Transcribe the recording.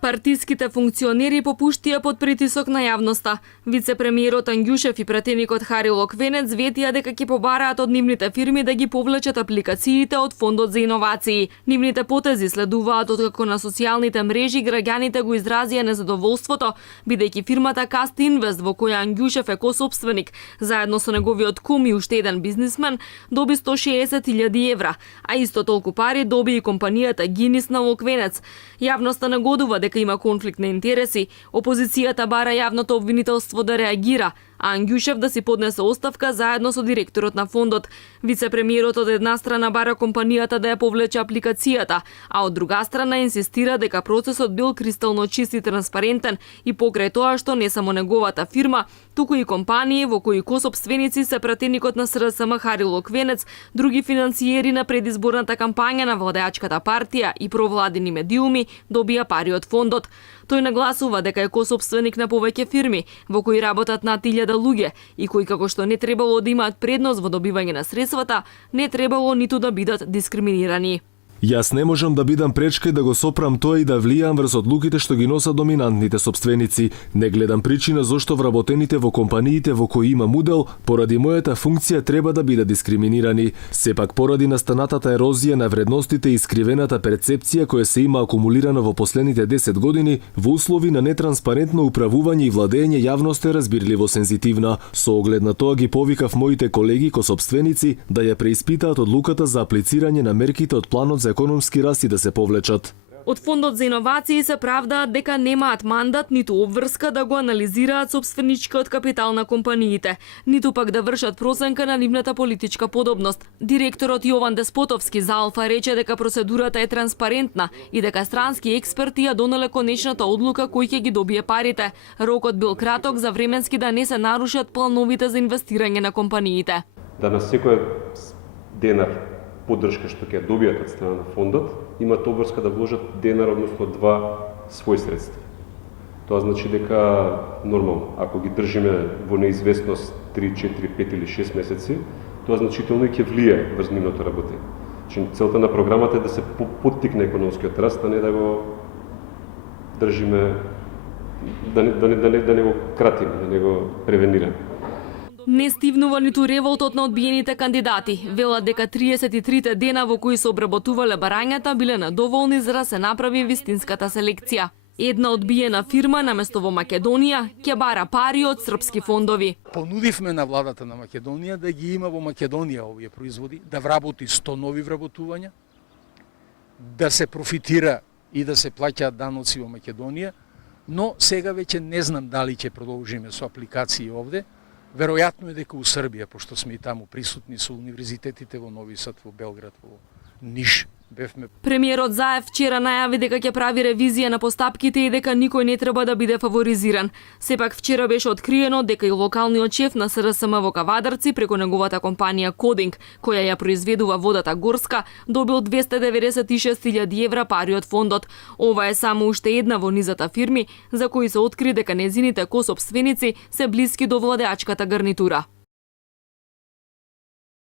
Партиските функционери попуштија под притисок на јавноста. Вице-премиерот Ангјушев и пратеникот Харил Оквенец ветија дека ќе побараат од нивните фирми да ги повлечат апликациите од Фондот за иновации. Нивните потези следуваат откако на социјалните мрежи граѓаните го изразија незадоволството, бидејќи фирмата Каст Инвест, во која Ангјушев е косопственик, заедно со неговиот кум и уште еден бизнисмен, доби 160.000 евра, а исто толку пари доби и компанијата Гинис на Оквенец. Јавноста нагодува дека има конфликт на интереси, опозицијата бара јавното обвинителство да реагира, а Ангјушев да си поднесе оставка заедно со директорот на фондот. Вице-премиерот од една страна бара компанијата да ја повлече апликацијата, а од друга страна инсистира дека процесот бил кристално чист и транспарентен и покрај тоа што не само неговата фирма, туку и компании во кои косопственици се пратеникот на СРСМ Харил Оквенец, други финансиери на предизборната кампања на владеачката партија и провладени медиуми добија пари од фондот. Тој нагласува дека е косопственик на повеќе фирми во кои работат над 1000 луѓе и кои како што не требало да имаат предност во добивање на средствата, не требало ниту да бидат дискриминирани. Јас не можам да бидам пречка и да го сопрам тоа и да влијам врз одлуките што ги носат доминантните сопственици. Не гледам причина зошто вработените во компаниите во кои има удел, поради мојата функција треба да бидат дискриминирани. Сепак поради настанатата ерозија на вредностите и искривената перцепција која се има акумулирана во последните 10 години, во услови на нетранспарентно управување и владење, јавноста е разбирливо сензитивна. Со оглед на тоа ги повикав моите колеги косопственици да ја преиспитаат одлуката за аплицирање на мерките од планот за економски раст и да се повлечат. Од Фондот за иновации се правдаат дека немаат мандат ниту обврска да го анализираат собственичкиот капитал на компаниите, ниту пак да вршат проценка на нивната политичка подобност. Директорот Јован Деспотовски за Алфа рече дека процедурата е транспарентна и дека странски експерти ја донеле конечната одлука кој ќе ги добие парите. Рокот бил краток за временски да не се нарушат плановите за инвестирање на компаниите. Да на секој денар поддршка што ќе добијат од страна на фондот, имаат обврска да вложат денар, односно 2 своји средства. Тоа значи дека нормално, ако ги држиме во неизвестност 3, 4, 5 или 6 месеци, тоа значително ќе влијае врз нивното работење. Значи целта на програмата е да се поттикне економскиот раст, а не да го држиме, да не го кратиме, да не го превенираме. Не стивнува ниту револтот на одбиените кандидати. Велат дека 33 дена во кои се обработувале барањата биле недоволни за да се направи вистинската селекција. Една одбиена фирма наместо во Македонија ќе бара пари од српски фондови. Понудивме на владата на Македонија да ги има во Македонија овие производи, да вработи 100 нови вработувања, да се профитира и да се плаќаат даноци во Македонија, но сега веќе не знам дали ќе продолжиме со апликации овде. Веројатно е дека у Србија, пошто сме и таму присутни со универзитетите во Нови Сад, во Белград, во Ниш. Премиерот Заев вчера најави дека ќе прави ревизија на постапките и дека никој не треба да биде фаворизиран. Сепак вчера беше откриено дека и локалниот шеф на СРСМ во Кавадарци преку неговата компанија Кодинг, која ја произведува водата Горска, добил 296.000 евра пари од фондот. Ова е само уште една во низата фирми за кои се откри дека незините косопственици се блиски до владеачката гарнитура.